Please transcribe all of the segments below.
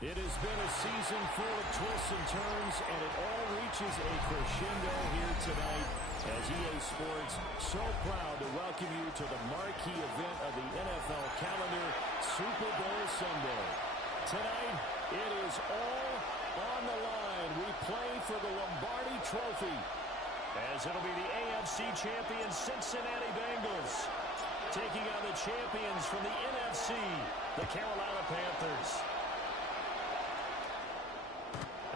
It has been a season full of twists and turns, and it all reaches a crescendo here tonight as EA Sports so proud to welcome you to the marquee event of the NFL calendar, Super Bowl Sunday. Tonight, it is all on the line. We play for the Lombardi Trophy, as it'll be the AFC champion Cincinnati Bengals taking on the champions from the NFC, the Carolina Panthers.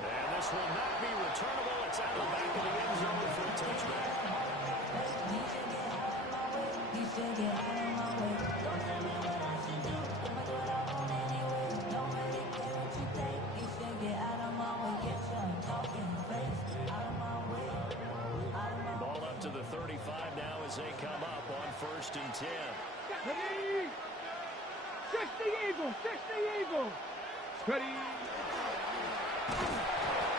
And this will not be returnable. It's out of the back of the end zone for a touchback. Ball up to the 35 now as they come up on 1st and 10. 60 Eagles! 60 Eagles! Ready!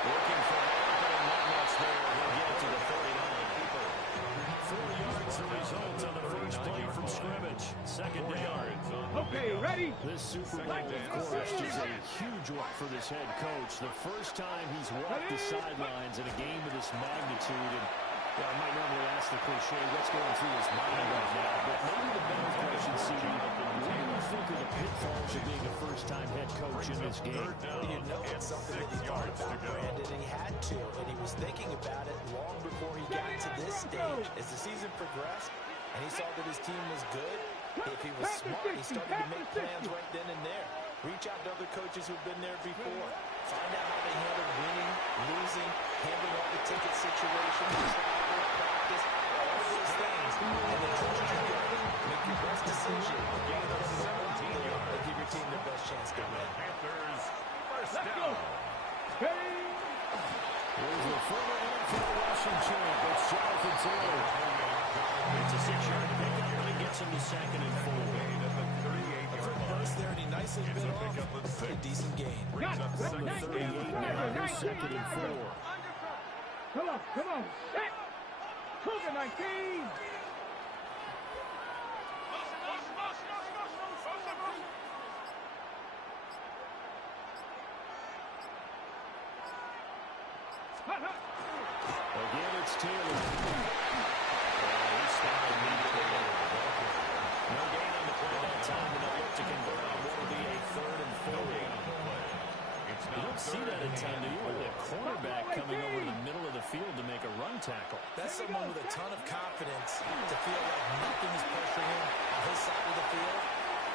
Looking for an opening, not much there. He'll get it to the 39. 4 yards the result on the first play from scrimmage. 2nd down. Okay, ready? This Super Bowl, of course, is a huge one for this head coach. The first time he's walked the sidelines in a game of this magnitude. And I might normally ask the cliche, what's going through his mind right now? But maybe the better question, CD, what do you think of the pitfalls of being a first-time head coach in this game? You know it's something that he thought about, Brandon, and he had to, and he was thinking about it long before he got to this stage. As the season progressed, and he saw that his team was good, if he was smart, he started to make plans right then and there. Reach out to other coaches who've been there before. Find out how they handle winning, losing, handling all the ticket situations, travel, practice, all of those things. And then trust your gut. Make your best decision. Get the best out there and give your team the best chance to win. Panthers, first Let's down. go! Ready? Here's the former NFL rushing champ. It's Jonathan Taylor. It's a 6-yard pickup, but it gets him to 2nd and 4. A quick burst there, and he nicely bit off a decent gain. Got it! From the 38 now, here's 2nd and 4. Come on, come on. Set! Cougar 19! Again, it's Taylor. He stopped immediately. No gain on the play that time, and they'll look to convert on what will be a 3rd and 4. You don't see that in time, do you? With a cornerback coming over to the middle of the field to make a run tackle. That's someone with a ton of confidence to feel like nothing is pressuring him on his side of the field.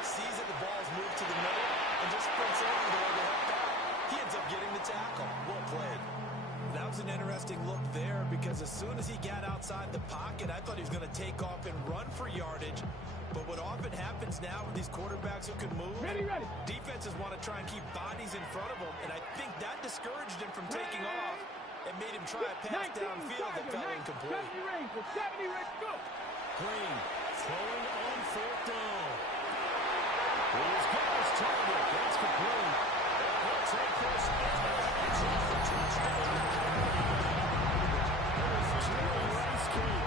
Sees that the ball's moved to the middle and just sprints over there to help out. He ends up getting the tackle. Well played. That was an interesting look there because as soon as he got outside the pocket, I thought he was going to take off and run for yardage. But what often happens now with these quarterbacks who can move, defenses want to try and keep bodies in front of them, and I think that discouraged him from taking off and made him try a pass downfield that fell incomplete. 70 range, 70 range, go! Green throwing on 4th down. He's got his target. That's complete. And he'll take this in the end zone for touchdown. Jerry Rice King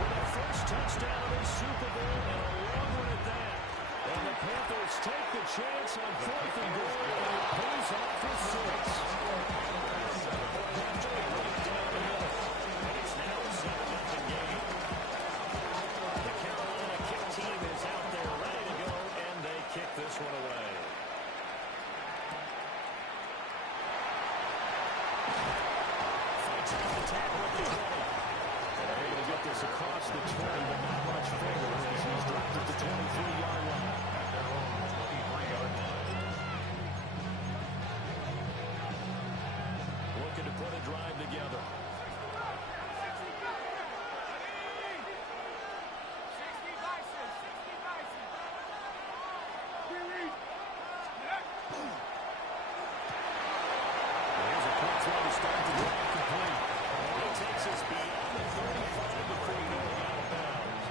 with a first touchdown of his Super Bowl and a long one at that. And the Panthers take the chance on 4th and goal, and it pays off for 6. Down the middle. And it's now a 7-0 game. The Carolina kick team is out there ready to go, and they kick this one away. Fights off the tackle at the 20. And they're able to get this across the 20, but not much further as he's dropped at the 23-yard line. Looking to put a drive together. Here's a quick throw to start the drive complete. And he takes us beyond the 35 before going out of bounds.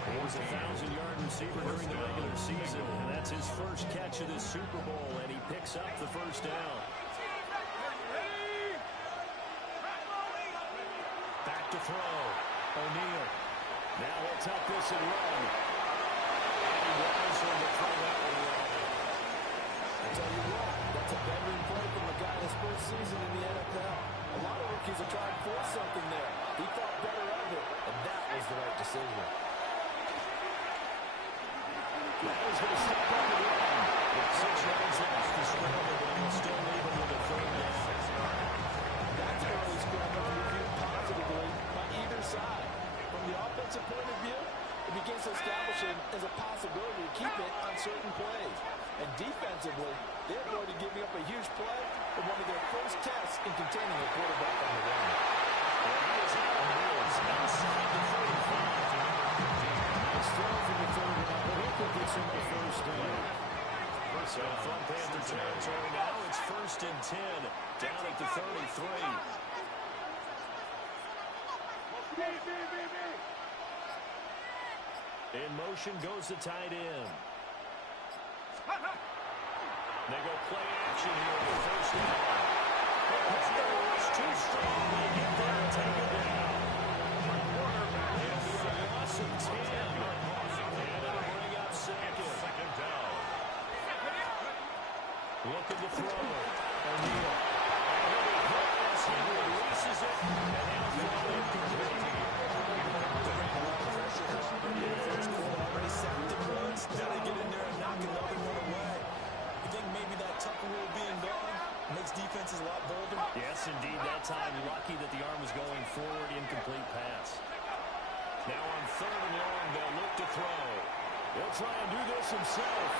He was a 1,000-yard receiver during the regular season, and that's his first catch of this Super Bowl, and he picks up the first down. Back to throw. O'Neal. Now he'll tuck this and run. And he was going to throw that one away. I tell you what, that's a That is going to step up and run. With 6 yards left to scramble, but he'll still leave him with a third down. That's early scramble reviewed positively by either side. From the offensive point of view, it begins to establish it as a possibility to keep it on certain plays. And defensively, they're going to give up a huge play in one of their first tests in containing a quarterback on the run. And he is out of bounds inside the 35. Nice throw for the third down, but he could get some of the first down. So from Panther territory now, it's 1st and 10, down at the 33. In motion goes the tight end. They go play action here with the first down. It's too strong. They get there and take it down. And for a loss of 10. And it'll bring up second down. Looking to throw. O'Neal. And he'll be hit as he releases it. And now throw incomplete. Already sacked him once. Now they get in there and knock another one away. You think maybe that Tucker rule being gone makes defenses a lot bolder? Yes, indeed. That time, lucky that the arm was going forward. Incomplete pass. Now on 3rd and long, they'll look to throw. He'll try and do this himself.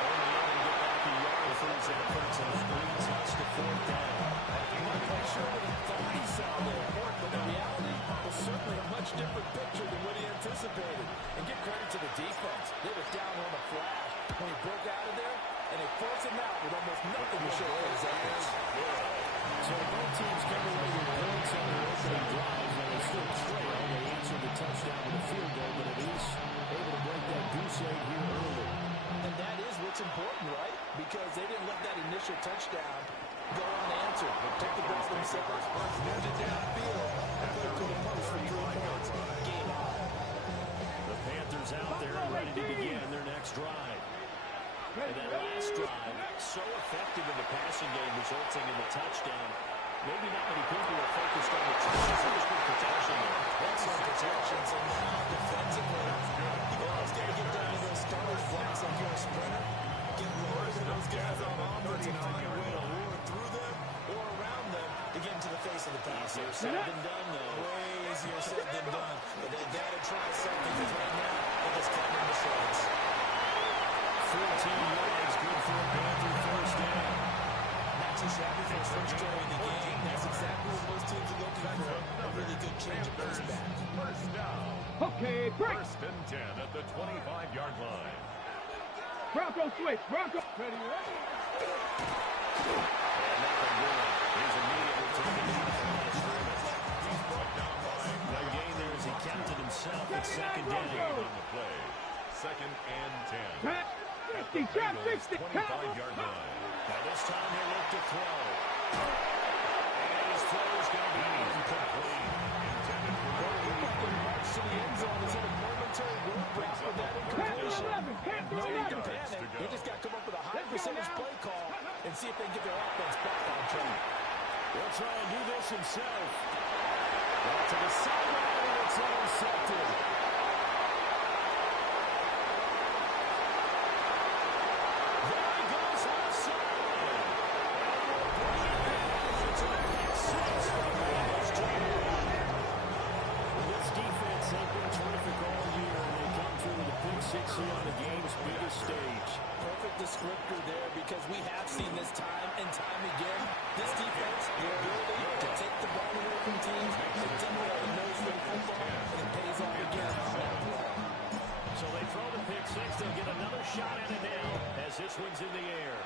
Only able to get back a yard for his efforts, and it leads us to 4th down. I'm not quite sure what he thought he saw there, but the reality was certainly a much different picture than what he anticipated. And give credit to the defense. They were down on the flash when he broke out of there, and they forced him out with almost nothing to show for his efforts. So both teams come away with points on their opening drives, and they still trail. They answered the touchdown with a field goal, but at least able to break that goose egg here early. And that is what's important, right? Because they didn't let that initial touchdown go unanswered. They took the ball themselves, moved it downfield, and put it to the post for 3 points. Game on. The Panthers out there ready to begin their next drive. And that last drive, so effective in the passing game, resulting in the touchdown. Maybe not many people are focused on the touches. Good protection there. Excellent protection. So now, defensively, you always got to get down to those starters blocks like you're a sprinter. Get lower than those guys on offense and find a way to lure through them or around them to get into the face of the passer. Easier said than done, though. Way easier said than done. But they got to try something because right now, they're just cutting in the shreds. 14 yards, good for a Panther first down. Not too shabby for his first carry in the game. That's exactly what most teams are looking for. A really good change of pace back. First down. Okay, break. 1st and 10 at the 25-yard line. Bronco switch. Bronco. Ready, ready. And nothing doing. He's immediately taken down from the scrimmage. He's brought down by No gain there as he counted himself at 2nd down. on the play. 2nd and 10. Trap 60. Trap 60. 25-yard line. Now this time he'll look to throw. And his throw is going to be incomplete. Intended for The march to the end zone is at a momentary roadblock with that incompletion. No need to panic. They just got to come up with a high percentage play call and see if they can get their offense back on track. He'll try and do this himself. Well, to the sideline, and it's intercepted. There he goes left side. It's a big 6 from the English team. This defense has been terrific all year, and they come through with a big 6 here on the game's biggest stage. Perfect descriptor there because we have seen this time and time again. This defense, the ability to take the ball away from teams, to demonstrate knows their football, and it pays off again on that play. So they throw the pick 6. They'll get another shot at it now as this one's in the air.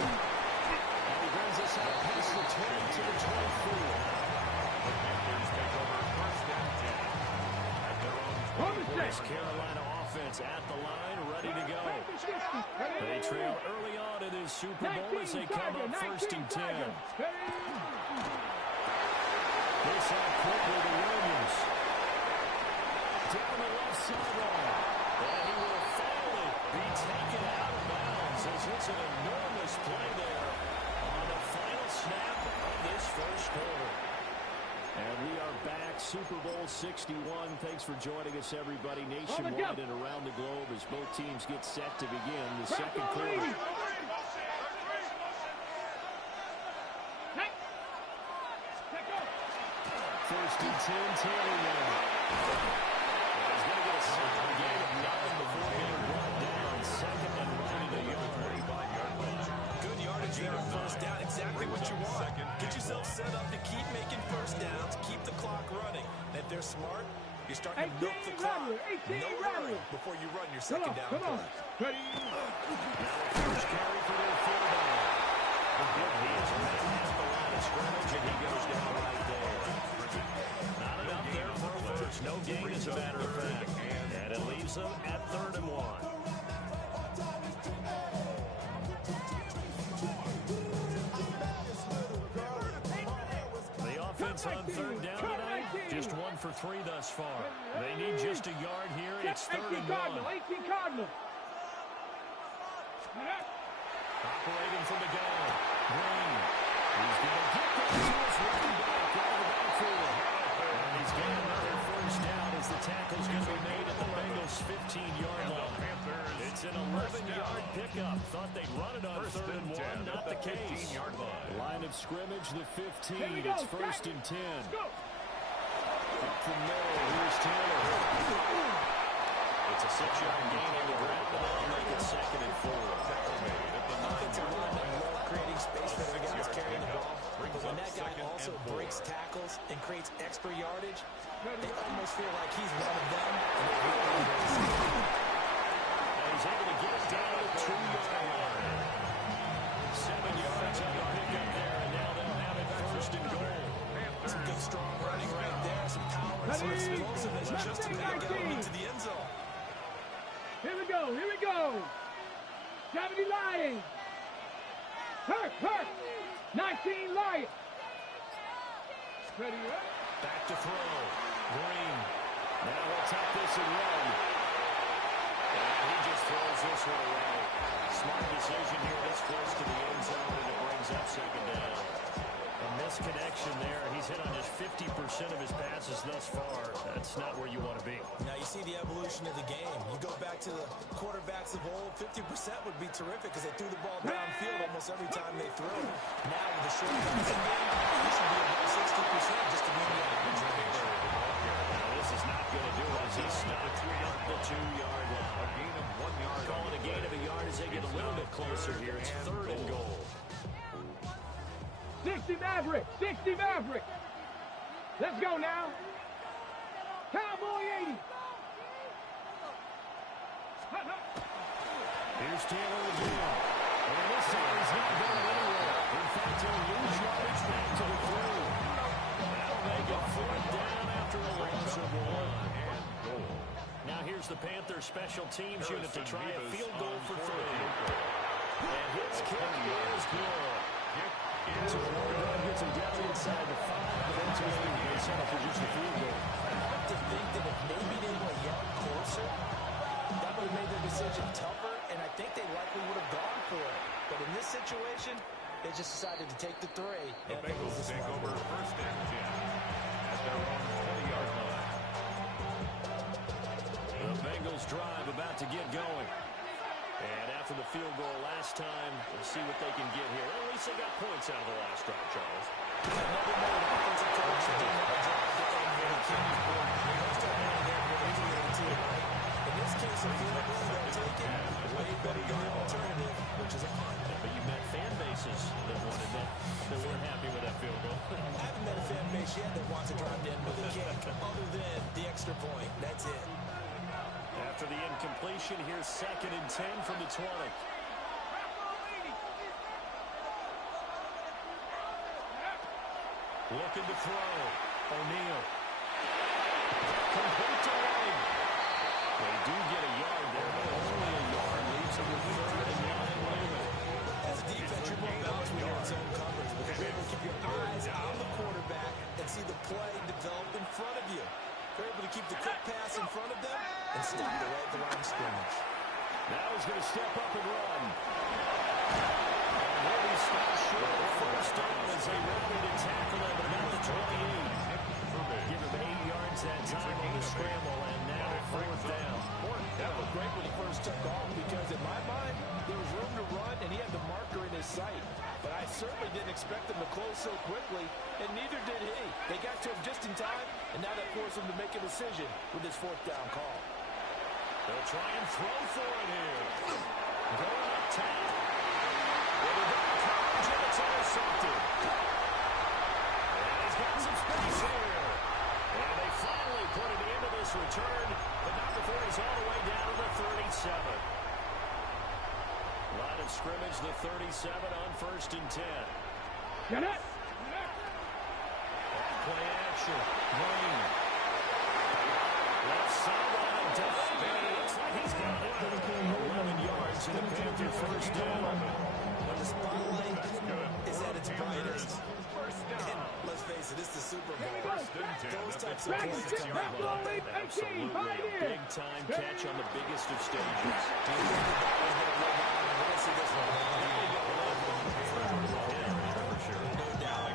And he brings us out past the 20 to the 24. The Panthers take over 1st and 10 at their own 24. This Carolina offense at the line, ready to go. They trail early on in this Super Bowl as they come up 1st and 10. This out quickly to Williams. Down the left sideline. And he will finally be taken out of bounds as it's an enormous play there on the final snap of this first quarter. And we are back, Super Bowl 61. Thanks for joining us, everybody, nationwide and around the globe as both teams get set to begin the second quarter. First and 10, Taylor now. He's going to get a second again of 9 before being brought down. Second and running a yard. Good yardage there on first down. Exactly what you want. Get yourself set up to keep making first downs, keep the clock running. And if they're smart, you're starting to milk the clock. No hurry before you run your second down play. Now a first carry for their fullback. He is met at the line of scrimmage, and he goes down right there. Not enough there for a first. No gain, as a matter of fact. And it leaves them at 3rd and 1. The offense on 3rd down tonight, just 1 for 3 thus far. They need just a yard here. It's 3rd and 1. Operating from the gun. Green. He's going to get that to his running back out of the backfield. And he's getting another first down as the tackle's going to be made at the Bengals' 15-yard line. It's an 11-yard pickup. Thought they'd run it on 3rd and 1. Not the case. Line of scrimmage, the 15. It's 1st and 10. Up the middle. Here's Taylor. It's a 6-yard gain on the ground, and that'll make it 2nd and 4. Offensive linemen love creating space for their guys carrying the ball. But when that guy also breaks tackles and creates extra yardage, they almost feel like he's one of them. And he's able to get it down to the 2-yard line. 7 yards on the pickup there, and now they'll have it 1st and goal. Some good strong running right there, some power and some explosiveness just to make it go into the end zone. Here we go. 70 Lions. Hurt. 19 Lions. Ready up. Back to throw. Green. Now he'll tuck this and run. And he just throws this one away. Smart decision here. This close to the end zone, and it brings up 2nd down. A misconnection there. He's hit on just 50% of his passes thus far. That's not where you want to be. Now you see the evolution of the game. You go back to the quarterbacks of old, 50% would be terrific because they threw the ball downfield almost every time they threw. Now with the short passing game, you should be about 60% just to be in the average range. Now this is not going to do it as he stopped at the 2-yard line. A gain of 1 yard. Calling a gain of a yard as they get a little bit closer here. It's 3rd and goal. 60 Maverick. Let's go now. Cowboy 80. Here's Taylor again. And this time he's not going anywhere. In fact, he'll lose yardage back to the 3. That'll make it 4th down after a loss of 1. Now here's the Panthers special teams unit to try a field goal for 3. And his kick is good. So the Warriors gets him down inside the 5, but ultimately they settle for just a field goal. I like to think that if maybe they were a yard closer, that would have made their decision tougher, and I think they likely would have gone for it. But in this situation, they just decided to take the 3. The Bengals take over 1st and 10 at their own 20-yard line. The Bengals drive about to get going. And after the field goal last time, we'll see what they can get here. Well, at least they got points out of the last drive, Charles. Another made offensive coach that didn't have a job to end with a key point. They must have had there with a team, right? In this case, if you're going to take it, way better than the alternative, which is a punt. But you met fan bases that wanted that, that weren't happy with that field goal. I haven't met a fan base yet that wants to drive in with a kick, other than the extra point. That's it. After the incompletion, here's 2nd and 10 from the 20. Looking to throw. O'Neal. Complete to White. They do get a yard there, but only a yard leaves them with 3rd and 9 limit. As a defense, you're more balanced when you're in zone coverage because you're able to keep your eyes on the quarterback and see the play develop in front of you. They're able to keep the quick pass in front of them and stop the right at the line of scrimmage. Now he's going to step up and run. And here he stops short of 1st down as they rally to tackle him about the 28. give him 8 yards that time on the scramble, and now 4th down. That was great when he first took off because, in my mind, there was room to run, and he had the marker in his sight. But I certainly didn't expect him to close so quickly, and neither did he. They got to him just in time, and now that forced him to make a decision with his 4th down call. They'll try and throw for it here. Going up top. And it's intercepted. And he's got some space here. And they finally put it into this return, but not before he's all the way down to the 37. Line of scrimmage, the 37 on 1st and 10. Get it! Play action. Green. Left sideline. Looks like he's got it. 11 yards in the Panther 1st down. When the spotlight is at its brightest, and let's face it, it's the Super Bowl. Those types of plays come out. Absolutely a big-time catch on the biggest of stages. Let's see this one. No doubt.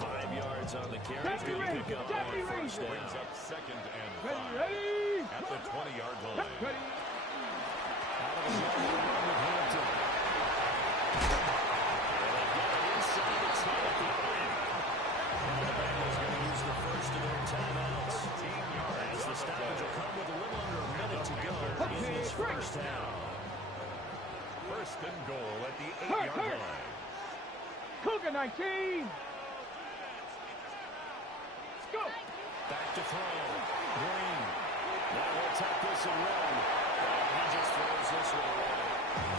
5 yards on the carry. Good pick up on 1st down. Brings up 2nd and 5 Ready? at the 20-yard line. Ready? Out of the shotgun run with Hampton. And they've got it inside the 10 at the line. And the Bengals going to use the first of their timeouts. As the stoppage will come with a little under a minute to go in this 1st half. 1st and goal at the 8-yard line. Cougar 19. Let's go. Back to throw. Green. Now he'll tuck this and run. He just throws this one away.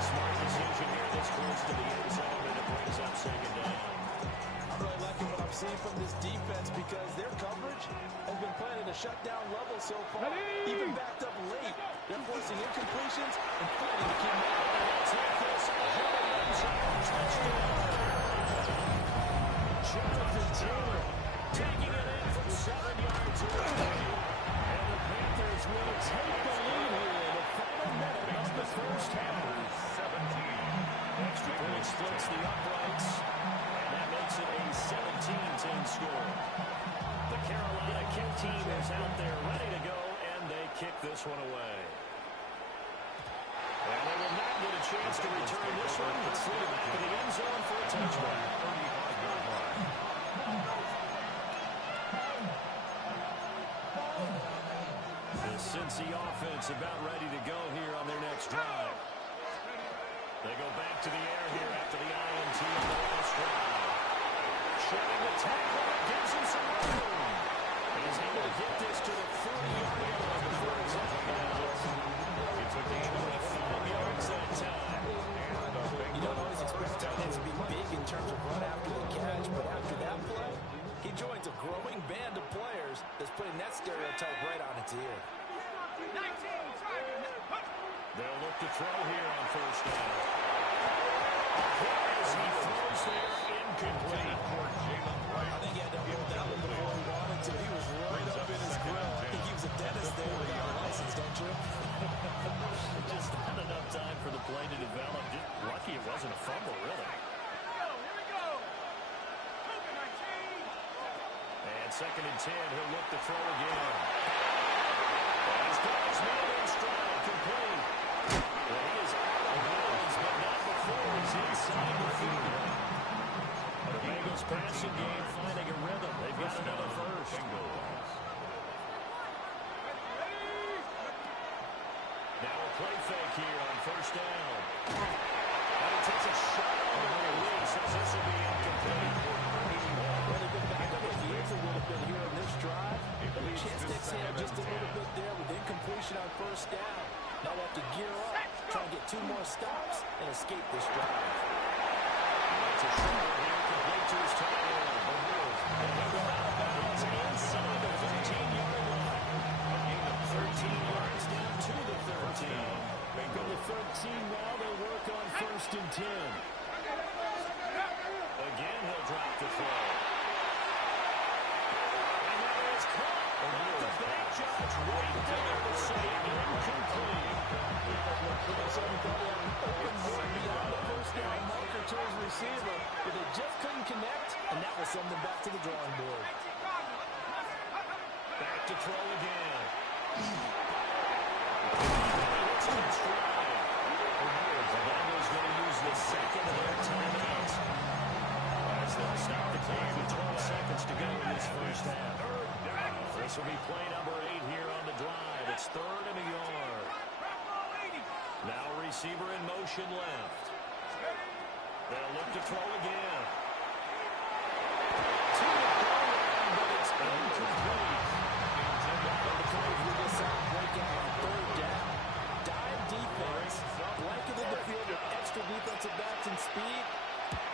Smart decision here this close to the end zone, and it brings up 2nd down. I'm really liking what I'm seeing from this defense because their coverage has been playing at a shutdown level so far. Ready? Even backed up late. They're forcing incompletions and fighting to keep them out. Take this. Touchdown. Jonathan Taylor taking it in from 7 yards away. And the Panthers will take the lead here in the final minute of the 1st half. 17. Extra point splits the uprights. And that makes it a 17-10 score. The Carolina kick team is out there ready to go, and they kick this one away. And they will not get a chance to return this one. It's slid back to the end zone for a touchdown. The Cincy offense about ready to go here on their next drive. They go back to the air here after the INT on the last drive. Shedding the tackle, gives him some room. He's able to get this to the 40-yard line before it's out of bounds. It's a gain of 5 yards that time. You don't always expect tight ends to be big in terms of run after the catch, but after that play, he joins a growing band of players that's putting that stereotype right on its ear. They'll look to throw here on 1st down. As he throws there, incomplete. I think he had to hold that one before he wanted to. He was right up in his grill. I think he was a dentist there without a license, don't you? Just not enough time for the play to develop. Just lucky it wasn't a fumble, really. Here we go. Cougar 19. And 2nd and 10, he'll look to throw again. And he's got his man in stride, complete. Well, he is out of bounds, but not before he's inside the field. The Bengals passing game finding a rhythm. They've got another first. Now a play fake here on 1st down. And he takes a shot on the release as this will be incomplete. Well, they've been back on their heels a little bit here on this drive. The chance to exhale just a little bit there with incompletion on 1st down. Now they have to gear up, try and get 2 more stops, and escape this drive. It's a shot here, complete to his tight end. And they go out of bounds inside the 15-yard line. A gain of 13 yards down to the 13. From the 13 now, they work on 1st and 10. Again, he'll drop the throw. And that is caught off the back judge right there to say incomplete. Open more beyond the 1st down marker to his receiver, but they just couldn't connect, and that will send them back to the drawing board. Back to throw again. It's in stride. The Bengals going to use the second of their timeouts. As they'll stop the clock with 12 seconds to go in this first half. This will be play number 8 here on the drive. It's 3rd and a yard. Now receiver in motion left. They'll look to throw again. To the goal line, but it's incomplete. We just saw him break out on 3rd down. Dive defense, blanketed the field with extra defensive backs and speed.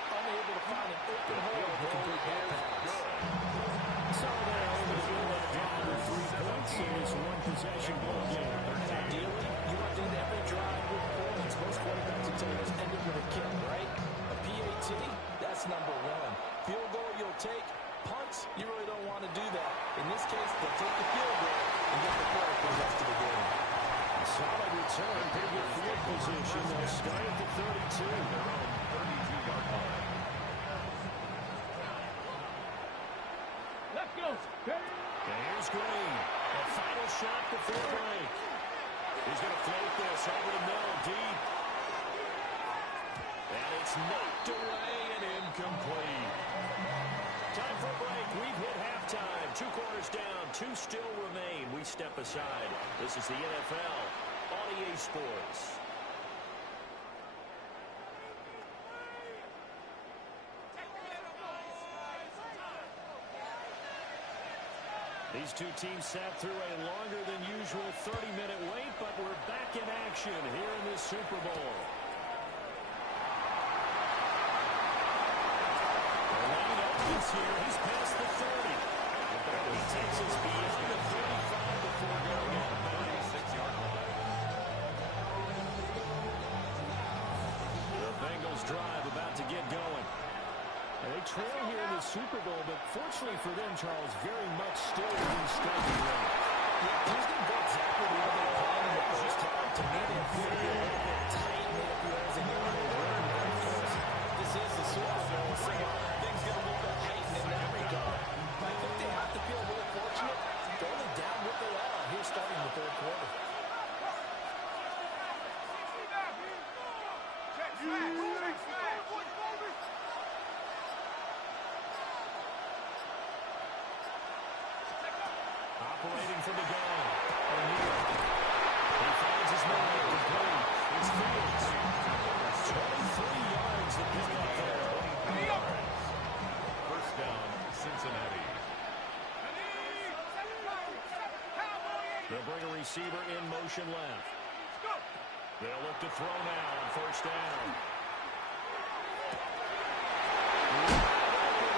Unable to find an open hole to complete that pass. So they're able to win that drive with 3 points in this one-possession ball game. Ideally, you want to end every drive with points. Most quarterbacks would tell you it's ended with a kick, right? A PAT, that's number 1. Field goal you'll take. Punts, you really don't want to do that. In this case, they'll take the field goal and get the play for the rest of the game. Solid return, pretty good field position. They'll start at the 32. Their own 32-yard line. Let's go. And here's Green. A final shot before break. He's going to float this over the middle deep. And it's knocked away and incomplete. Time for a break. We've hit halftime. 2 quarters down. 2 still remain. We step aside. This is the NFL on EA Sports. These 2 teams sat through a longer than usual 30-minute wait, but we're back in action here in the Super Bowl. Here, he's past the 30. He takes us beyond the 35 before going out of bounds. 6-yard line. The Bengals drive about to get going. And they trail here in the Super Bowl, but fortunately for them, Charles, very much still within striking range. Yeah, he's going to go exactly the way they're playing in the first half. To me, they feel a little bit tight, made up the areas they need to learn. This is the Super Bowl, so things get a little bit heightened in that regard. But I think they have to feel a little fortunate to only down what they are here starting the 3rd quarter. Operating from the gun. O'Neal. He finds his man complete. It's Fields. 23 yards to pick up there. 23 yards. First down, Cincinnati. They'll bring a receiver in motion left. They'll look to throw now on 1st down.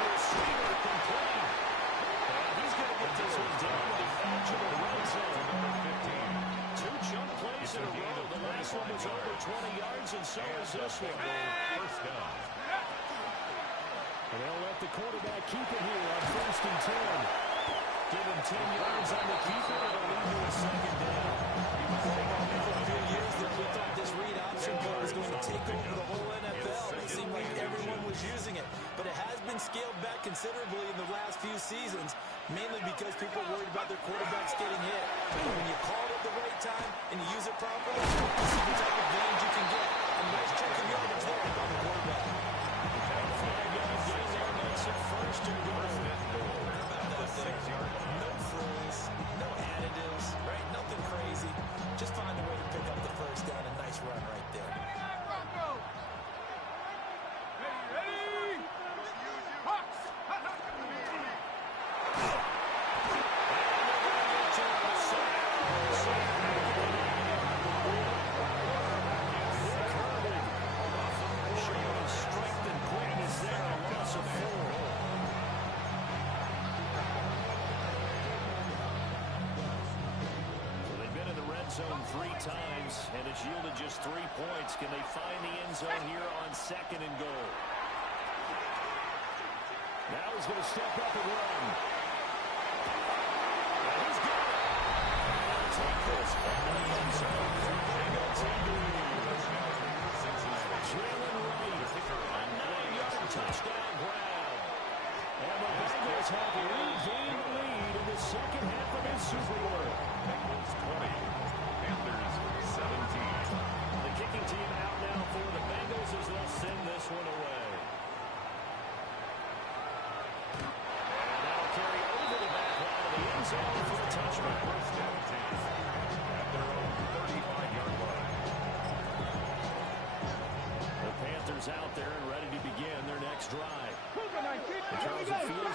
Receiver complete. And he's going to get this one down to the edge of the red zone. 2 jump plays in a row. The last one was over 20 yards, and so is this one. First down. And they'll let the quarterback keep it here on 1st and 10. Give him 10 yards on the keeper, and it'll lead to a 2nd down. For a few years that we thought this read option play was going to take over the whole NFL. It seemed like everyone was using it. But it has been scaled back considerably in the last few seasons, mainly because people are worried about their quarterbacks getting hit. But when you call it at the right time and you use it properly, you see the type of advantage you can get. A nice chunk of yardage there by the quarterback. 5-yard gain there makes it 1st and goal. No frills, no additives, right? Nothing crazy. Just find a way to pick up the 1st down. A nice run right there. Ready? Hawks! Showing strength and quickness there. A loss of 4. Zone 3 times, and it's yielded just 3 points. Can they find the end zone here on 2nd and goal? Now he's going to step up and run. And he's got it. They'll take this back in the end zone. Jalen Wright, a 9-yard touchdown grab. And the Bengals have regained the lead in the second half of the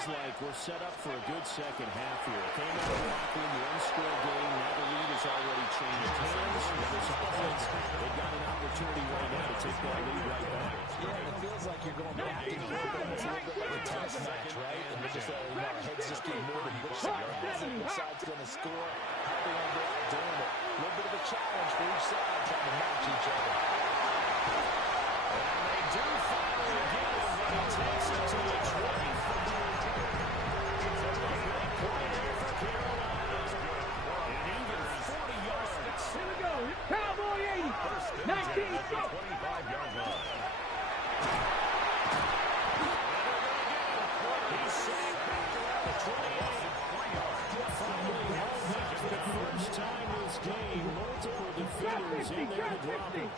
feels like we're set up for a good second half here. Came out of the locker room, one-score game. Now the lead has already changed hands. For this offense, they've got an opportunity right now to take that lead right back. Yeah, it feels like you're going back and forth. It's a little bit like a tennis match, right? And we're just, our heads just get moving. Which side's going to score? How are they going to go out doing it? A little bit of a challenge for each side trying to match each other. And they do fire again. He takes it to the 20. It's a big play there for Carolina. And even 40 yards. Here we go. Cowboy 80. 19. Go. 25-yard line. He's sacked back around the 28. Finally home back for the first time this game. Multiple defenders in there to drop him.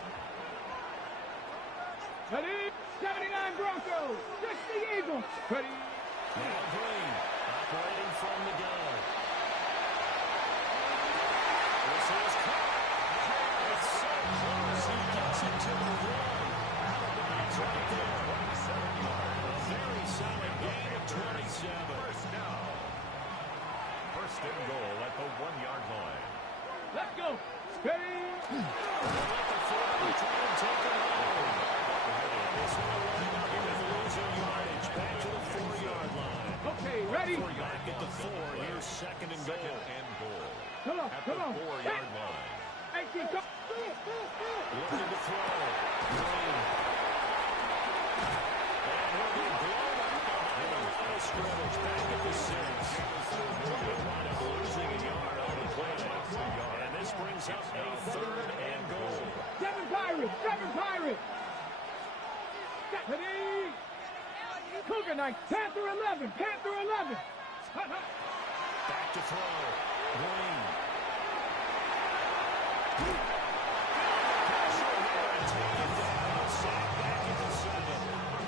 Ready? 79 Broncos. 60 Eagles. Ready? Now Green operating from the gun. This is caught. It's so close. He gets it to the one. Out of bounds right there. 27 yards. A very solid gain of 27. First down. First and goal at the 1-yard line. Let's go. Ready? Let the 40 try and take it home. This one running up with losing yardage. Back to the 4-yard line. Okay, ready? Back at the 4. Here's second and goal. Second and goal. Come on, At come the on. 4-yard line. 18, go. Looking to throw. Green. And he'll be blown up behind the line of scrimmage. Back at the 6. They'll wind up losing a yard on the play. And this brings up a third and goal. 7 Pirates. 7 Pirates. Ready? Cougar Knight. Panther 11. Panther 11. Back to throw. Green.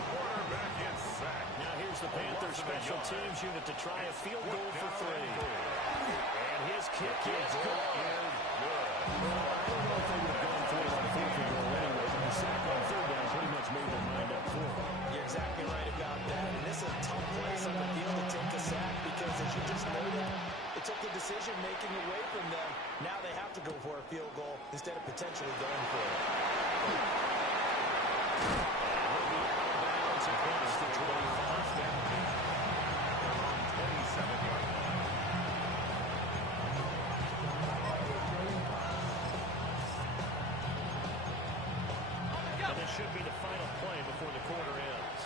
Quarterback is sacked. Now here's the Panthers special teams unit to try a field goal for 3. And his kick is good. Well, I don't know if they would have gone for it on 4th and goal anyway, but the sack on 3rd down pretty much made their mind up for it. You're exactly right about that. And this is a tough place on the field to take a sack because, as you just noted, it took the decision-making away from them. Now they have to go for a field goal instead of potentially going for it. Bounds across the 25. 27-yard line. And this should be the final play before the quarter ends.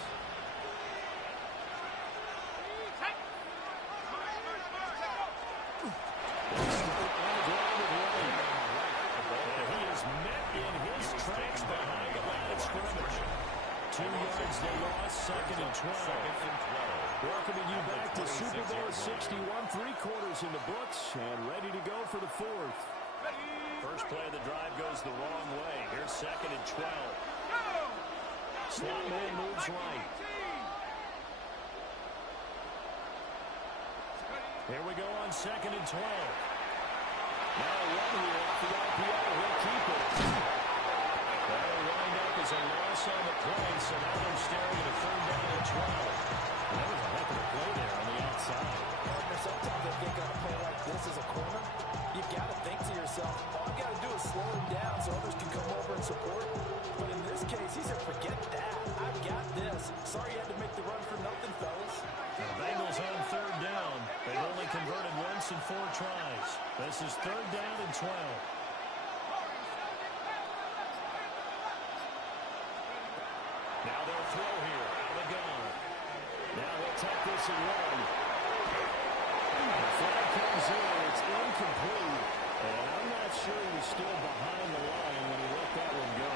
He is met in his tracks behind the line of scrimmage. 2 yards they lost, second and 12. Welcoming you back to Super Bowl 61, 3 quarters in the books, and ready to go for the 4th. First play of the drive goes the wrong way. Here's second and 12. Slot man moves right. Here we go on second and 12. Now a run here off the RPO. He'll keep it. That'll wind up as a loss on the play, so now they're staring at a 3rd down and 12. That was a heck of a play there on the outside. Sometimes I think on a play like this as a corner, you've got to think to yourself, all I've got to do is slow him down so others can come over and support. But in this case, he said, forget that. I've got this. Sorry you had to make the run for nothing, fellas. The Bengals on 3rd down. They've only converted once in 4 tries. This is 3rd down and 12. Now they'll throw here out of the gun. Now they'll tuck this and run. The flag comes in. It's incomplete. And I'm not sure he was still behind the line when he let that one go.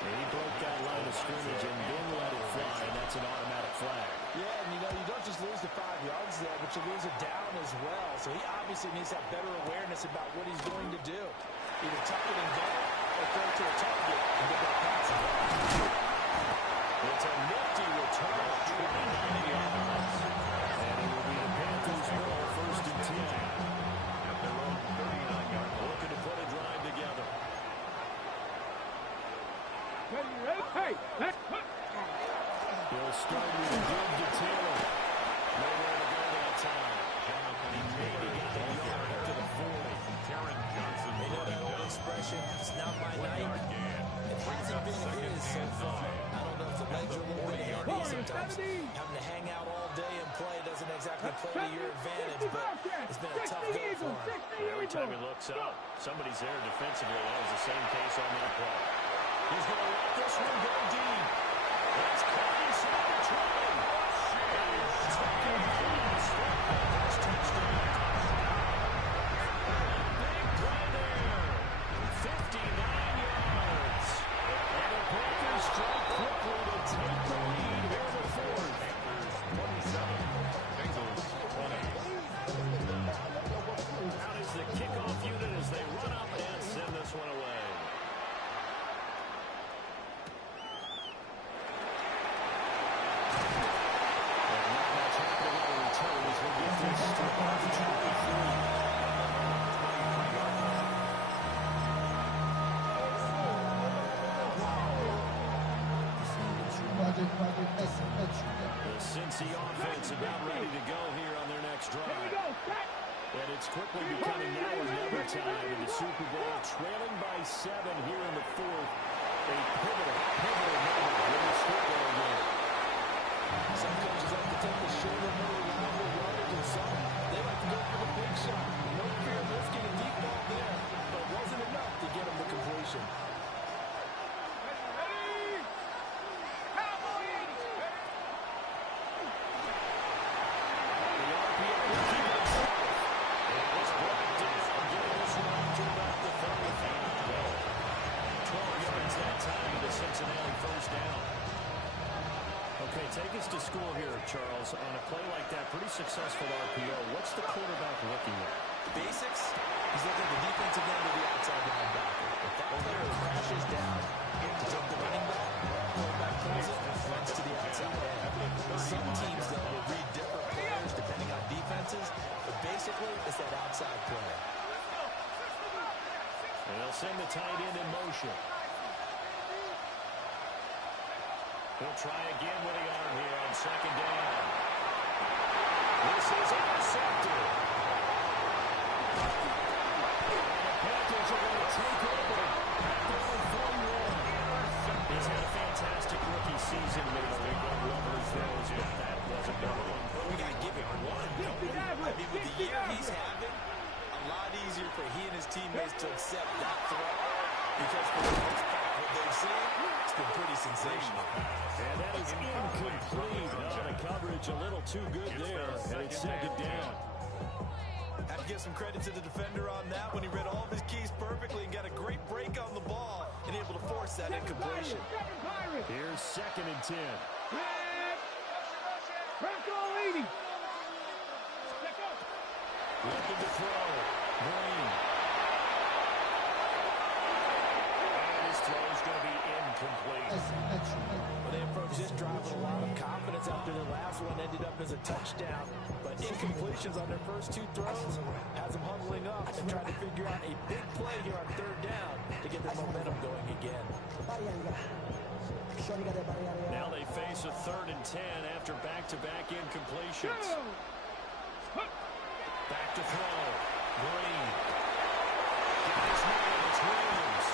And he broke that line of scrimmage and then let it fly, and that's an automatic flag. Yeah, and you don't just lose the 5 yards there, but you lose it down as well. So he obviously needs to have better awareness about what he's going to do. Either tuck it and go or throw it to a target and get that pass. It's a nifty return of 29 yards. And it will be the Panthers' ball, 1st and 10. At their own 39-yard line. Looking to put a drive together. Ready, ready? Hey, let's put. He'll start with a good detail sometimes having to hang out all day and play doesn't exactly play to your advantage, but it's been a tough go for him. Every time he looks up, somebody's there defensively. That was the same case on that play. He's going to let this one go deep. That's caught inside the try. Taking pass for the first touchdown. Big play there. 59 yards. And the Panthers strike quickly to take the lead here in the fourth. Panthers 27, Bengals 20. Out is the kickoff unit as they run up and send this one away. The Cincy offense about ready to go here on their next drive. And it's quickly becoming now or never time in the Super Bowl, trailing by 7 here in the fourth. A pivotal moment in this football game. Some coaches like to take the shorter, more reliable yardage, and some they like to go for the big shot. No fear of risking a deep ball there, but it wasn't enough to get him the completion. Cincinnati first down. Okay, take us to school here, Charles. On a play like that, pretty successful RPO. What's the quarterback looking at? Basics, he's looking at the defensive end of the outside linebacker. If that player crashes down to take the running back, quarterback pulls it and runs to the outside end. Some teams, though, will read different players depending on defenses, but basically, it's that outside player. And they'll send the tight end in motion. He'll try again with the arm here on second down. This is intercepted. And the Panthers are going to take over at the 41. He's had a fantastic rookie season. Made a big rubber throws. Yeah, that wasn't one. We got to give him one, don't we? I mean, with the year he's having, a lot easier for he and his teammates to accept that throw because for the most part, what they've seen, it's been pretty sensational. And that is incomplete. No, the coverage a little too good there, and it's second down. Have to give some credit to the defender on that when he read all of his keys perfectly and got a great break on the ball and able to force that incompletion. Here's second and 10. Looking to throw. Green. And his throw is going to be incomplete. Well, they approached this drive with a lot of confidence after the last one ended up as a touchdown. But incompletions on their first two throws has them huddling up and trying to figure out a big play here on third down to get their momentum going again. Now they face a 3rd and 10 after back-to-back incompletions. Back to throw. Green. Guys, now it's Williams.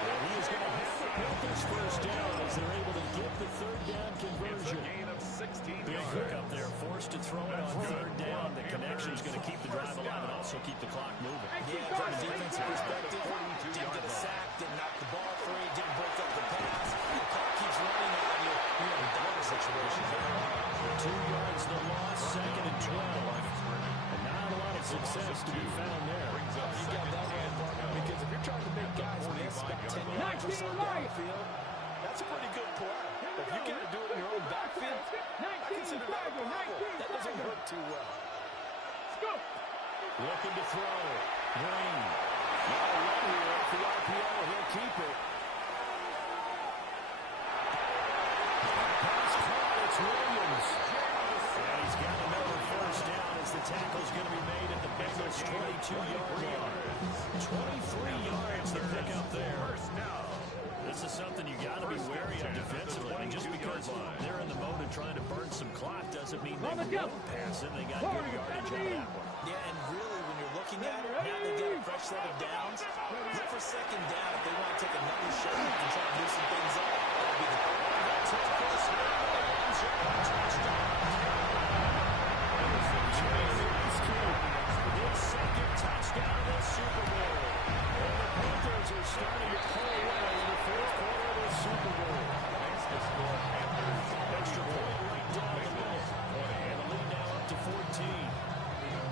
And he is going to have the Panthers first down as they're able to get the 3rd down conversion. It's a gain of 16 Big yards. hookup there, forced to throw it on 3rd down. The connection's going to keep the drive alive and also keep the clock moving. Yeah, from a defensive perspective, didn't get a sack, didn't knock the ball free, didn't break up the pass. The clock keeps running on you. You're in a dire situation here. 2 yards the loss, 2nd and 12. And not a lot of success to be found there. You got that right, partner, because if you're trying to make guys miss about 10 yards or so downfield, that's a pretty good play. But if you got to do it in your own backfield, I consider that a problem. That doesn't work too well. Looking to throw. Green. Now one here off the RPO. He'll keep it. Pass caught. It's Williams. And he's got another first down as the tackle's going to be made at the Bengals' 22-yard line. 23 yards to pick up there. This is something you got to be wary of defensively. And just because they're in the mode of trying to burn some clock doesn't mean they won't pass it. They got good yardage out of that one. Yeah, and really, when you're looking at it, now they've got a fresh set of downs. Look for second down if they want to take another shot and try to loosen things up. That'll be the His second touchdown of the Super Bowl. And the Panthers are starting to pull away in the fourth quarter of the Super Bowl. Makes the score Panthers Extra point right down the middle. And the lead now up to 14.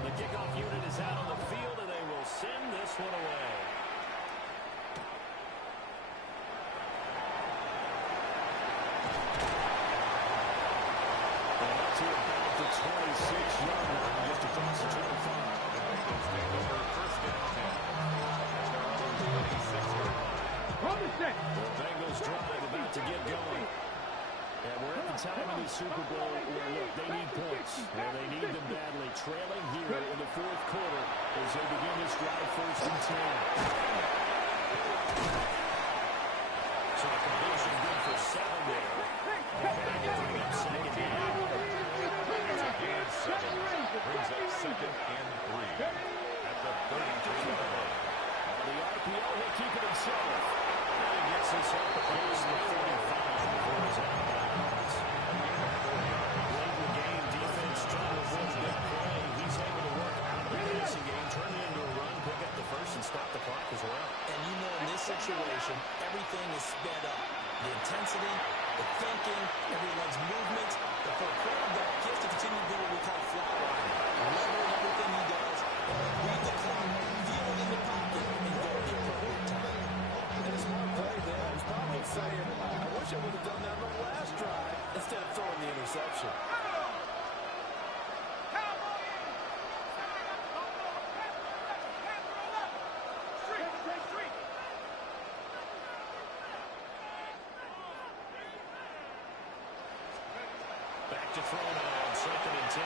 The kickoff unit is out on the field, and they will send this one away. And up to about the 26-yard line, just across the 25. The Bengals take over first and 10. On the set. The Bengals drive about to get going. And we're at the time in the Super Bowl where, look, they need points. And they need them badly. Trailing here in the fourth quarter as they begin this drive first and 10. So the completion good for 7 there. Back to bring up second down. And 7 brings up second and 3 at the 33-yard line. The RPO will keep it himself. And he gets this up across the 45 before he's out of bounds. Late in the game, defense trying to avoid a big play. He's able to work out of the passing game, turn it into a run, pick up the first, and stop the clock as well. And you know in this situation, everything is sped up. The intensity, the thinking, everyone's movement. But for a quarterback, he has to continue to do what we call flatline. Level everything he does, read the clock, feel it in the pocket, and go at the appropriate time. And a smart play there. He's probably saying, I wish I would have done that on the last drive instead of throwing the interception. Back to throw now on second and 10.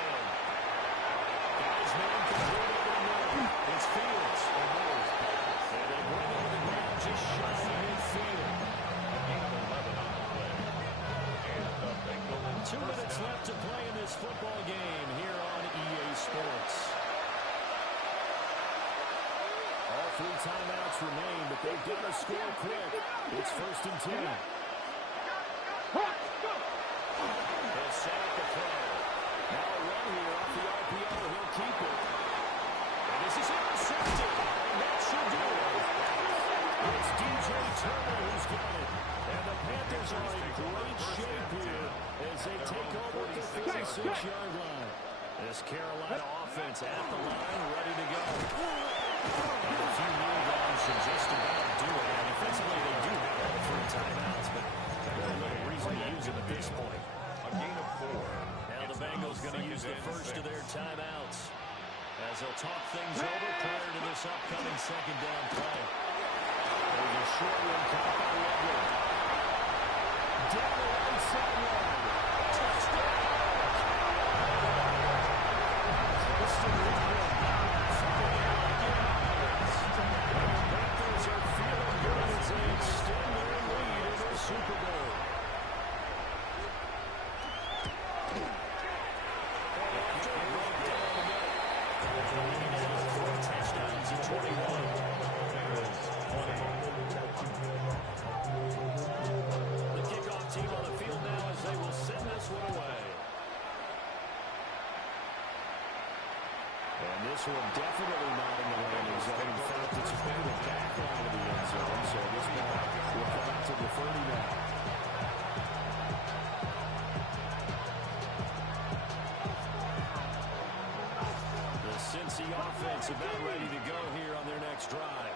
Guys, man, complete over the middle. It's Fields. And they bring it to the ground just shy of midfield. Gain of 11 on the play. And the Bengals 2 minutes left to play in this football game here on EA Sports. All 3 timeouts remain, but they've got to score quick. It's first and 10. They'll set up the play. Now a run here off the RPO. He'll keep it. And this is intercepted. And that should do it. It's DJ Turner who's got it. And the Panthers are in great shape here as they take over at the 36-yard line. This Carolina offense at the line, ready to go. And a few kneel downs should just about do it. And defensively, they do have all 3 timeouts, but very little reason to use them at this point. a gain of 4. Now the Bengals going to use the first of their timeouts as they'll talk things over prior to this upcoming second down play. There's a short one caught by Redwood. Down the right sideline. Touchdown! Twisted Redwood. Panthers are feeling good as they extend their lead in the Super Bowl. Touchdowns in 21. The kickoff team on the field now as they will send this one away. And this one definitely not in the landing zone. In fact, it's over the back line of the end zone. So this ball will come out to the 30 now. The Cincy offense about ready to go here on their next drive.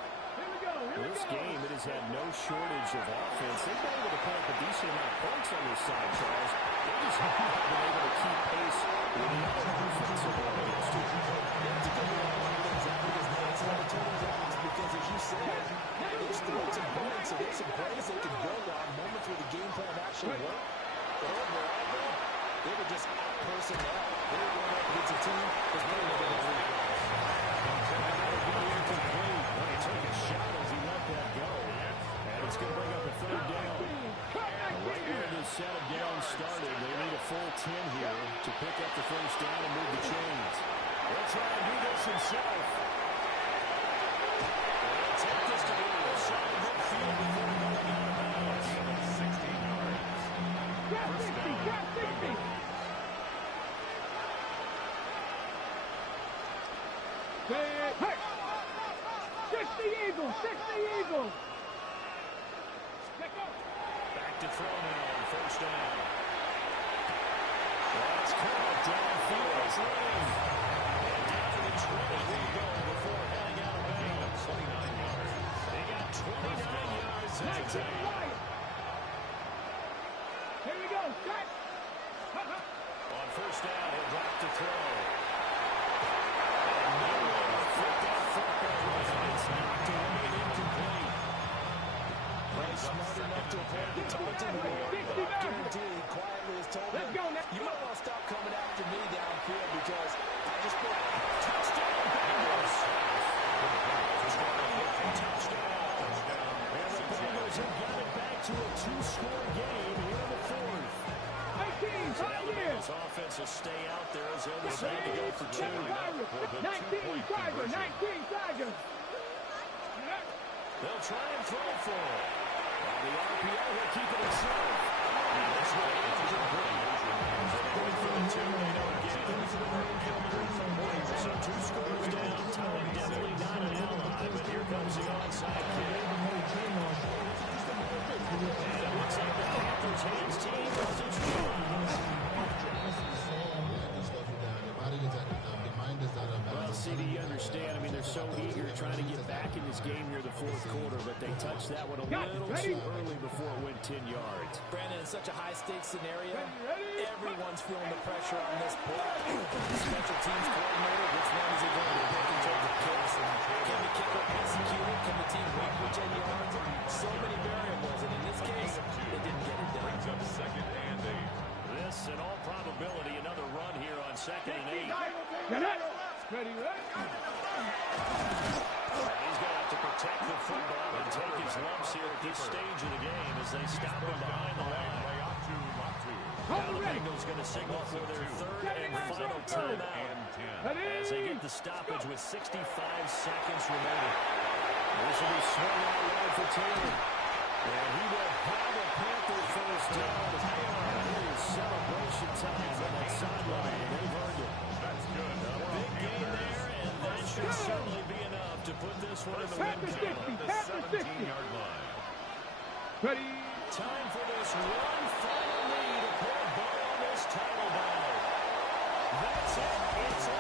This game, it has had no shortage of offense. They've been able to put up a decent amount of points on this side, Charles. They just haven't been able to keep pace with the other offensive line against you. That's a good one of things out because now it's not a total loss because, as you said, there's threats and points, so there's some plays they can build on, moments where the game plan actually worked. But overall, though, they were just out personnel. They were going up against a team that's playing over the league. That'll be incomplete. Well, he took a shot as he let that go. And it's going to bring up a third down. Right where this set of downs started, they need a full 10 here to pick up the first down and move the chains. They'll try and do this himself. They'll take this to the other side of midfield before going out of bounds. 16 yards. First down, Bengals. 60 Eagles. Back to throw now on first down. That's caught downfield. It's Lane. And down to the 20 he will go before heading out of bounds. 29 yards. They got 29 yards. That's it. Here we go. Set. On first down, he'll drop to throw. And no one will fit that football with it. It's knocked away and incomplete. He's smart enough to avoid the taunting award, but I guarantee he quietly has told him, you might want to stop coming after me downfield because I just put touchdown Bengals. Touchdown. And the Bengals have got it back to a two-score game here in the fourth. 19, 5 years. This offense will stay out there as they'll decide to go for two. 19 Tigers, 19 Tigers. They'll try and throw for it. On the RPO, he'll keep it himself. And this one is incomplete. Going for the two, they don't get it. So two scores down. Time definitely not an ally, but here comes the onside kick. And it looks like the Panthers' hands team wasn't sure. Well, CD, you understand. I mean, they're so eager trying to get back in this game near the fourth quarter, but they touched that one a little too early before it went 10 yards. Brandon, in such a high-stakes scenario, everyone's feeling the pressure on this play. Special teams coordinator, which one is he going to pick in terms of kicks? Can the kicker execute it? Can the team win for 10 yards? So many variables, and in this case, they didn't get it done. Brings up 2nd and 8. This, in all probability, another run here on 2nd and 8. Ready, And he's going to have to protect the football and take his lumps here at this stage of the game as they stop him behind the line. Now the Bengals going to signal for their third and final timeout as they get the stoppage with 65 seconds remaining. This will be swung out wide for Taylor. And he will have a Panther first down. It is celebration time on that sideline, and they've earned it. That's good. A big game there, and that should certainly be enough to put this one in the win column. The 17-yard line. Ready. Time for this one final lead to put a bow on this title battle. That's it. It's all.